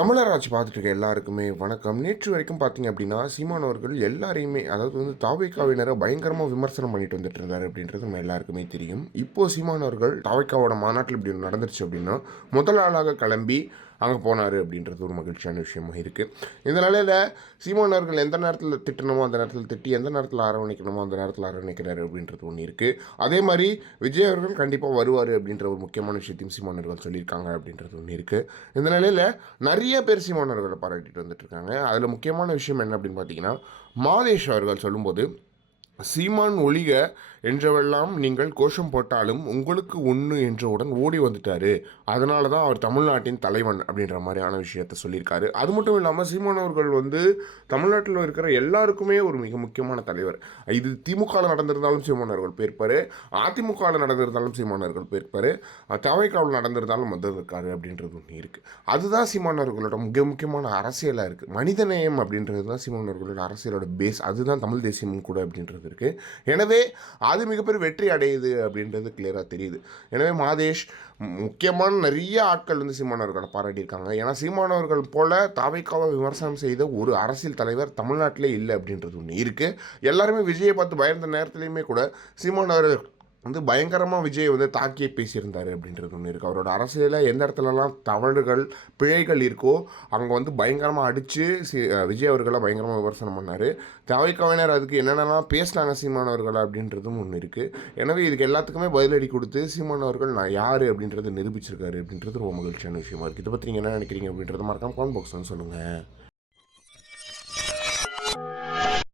தமிழராஜ் பார்த்துட்டு இருக்க எல்லாருக்குமே வணக்கம். நேற்று வரைக்கும் பார்த்தீங்க அப்படின்னா சீமான் அவர்கள் எல்லாரையுமே அதாவது வந்து தாவைக்காவினரை பயங்கரமாக விமர்சனம் பண்ணிட்டு வந்துட்டு இருந்தார் அப்படின்றது நம்ம எல்லாருக்குமே தெரியும். இப்போ சீமான் அவர்கள் தாவைக்காவோட மாநாட்டில் இப்படி நடந்துருச்சு அப்படின்னா முதல் ஆளாக கிளம்பி அங்கே போனார் அப்படின்றது ஒரு மகிழ்ச்சியான விஷயமும் இருக்குது இந்த நிலையில் சீமான் அவர்கள் எந்த நேரத்தில் திட்டணுமோ அந்த நேரத்தில் திட்டி எந்த நேரத்தில் அரவணைக்கணுமோ அந்த நேரத்தில் அரவணைக்கிறாரு அப்படின்றது ஒன்று இருக்குது அதே மாதிரி விஜய் அவர்கள் கண்டிப்பாக வருவார் அப்படின்ற ஒரு முக்கியமான விஷயத்தையும் சீமான் அவர்கள் சொல்லியிருக்காங்க அப்படின்றது ஒன்று இருக்குது இந்த நிலையில் நிறைய பேர் சீமான் அவர்களை பாராட்டிட்டு வந்துட்டுருக்காங்க அதில் முக்கியமான விஷயம் என்ன அப்படின்னு பார்த்தீங்கன்னா மாதேஷ் அவர்கள் சொல்லும்போது சீமான் ஒளிக என்றவெல்லாம் நீங்கள் கோஷம் போட்டாலும் உங்களுக்கு ஒன்று என்றவுடன் ஓடி வந்துட்டாரு. அதனால தான் அவர் தமிழ்நாட்டின் தலைவன் அப்படின்ற மாதிரியான விஷயத்த சொல்லியிருக்காரு. அது மட்டும் இல்லாமல் சீமான் அவர்கள் வந்து தமிழ்நாட்டில் இருக்கிற எல்லாருக்குமே ஒரு மிக முக்கியமான தலைவர். இது திமுகவில் நடந்திருந்தாலும் சீமான் அவர்கள் பேர்ப்பார் அதிமுகவில் நடந்திருந்தாலும் சீமான் அவர்கள் பேர்ப்பார் தவைக்காவில் நடந்திருந்தாலும் வந்திருக்காரு அப்படின்றது ஒன்று இருக்குது அதுதான் சீமான் அவர்களோட மிக முக்கியமான அரசியலாக இருக்குது மனிதநேயம் அப்படின்றது தான் சீமான் அவர்களோட அரசியலோட பேஸ் அதுதான் தமிழ் தேசியமும் கூட அப்படின்றது இருக்குது எனவே அது மிகப்பெரிய வெற்றி அடையுது அப்படின்றது கிளியராக தெரியுது. எனவே மாதேஷ் முக்கியமான நிறைய ஆட்கள் வந்து சீமானவர்களை பாராட்டியிருக்காங்க. ஏன்னா சீமானவர்கள் போல தாவைக்காவை விமர்சனம் செய்த ஒரு அரசியல் தலைவர் தமிழ்நாட்டிலே இல்லை அப்படின்றது ஒன்று இருக்குது எல்லாருமே விஜயை பார்த்து பயந்த நேரத்துலையுமே கூட சீமானவர்கள் வந்து பயங்கரமாக விஜய் வந்து தாக்கி பேசியிருந்தார் அப்படின்றது ஒன்று இருக்குது அவரோட அரசியலில் எந்த இடத்துலலாம் தவறுகள் பிழைகள் இருக்கோ அங்கே வந்து பயங்கரமாக அடித்து சி விஜய் அவர்களை பயங்கரமாக விமர்சனம் பண்ணார். தவைக்கவினர் அதுக்கு என்னென்னலாம் பேசினாங்க சீமானவர்கள் அப்படின்றதும் ஒன்று இருக்குது எனவே இதுக்கு எல்லாத்துக்குமே பதிலடி கொடுத்து சீமானவர்கள் நான் யார் அப்படின்றத நிரூபிச்சிருக்காரு அப்படின்றது ரொம்ப மகிழ்ச்சியான விஷயமா இருக்குது இதை பற்றி நீங்கள் என்ன நினைக்கிறீங்க அப்படின்றத மறக்காம கான் பாக்ஸ் சொல்லுங்கள்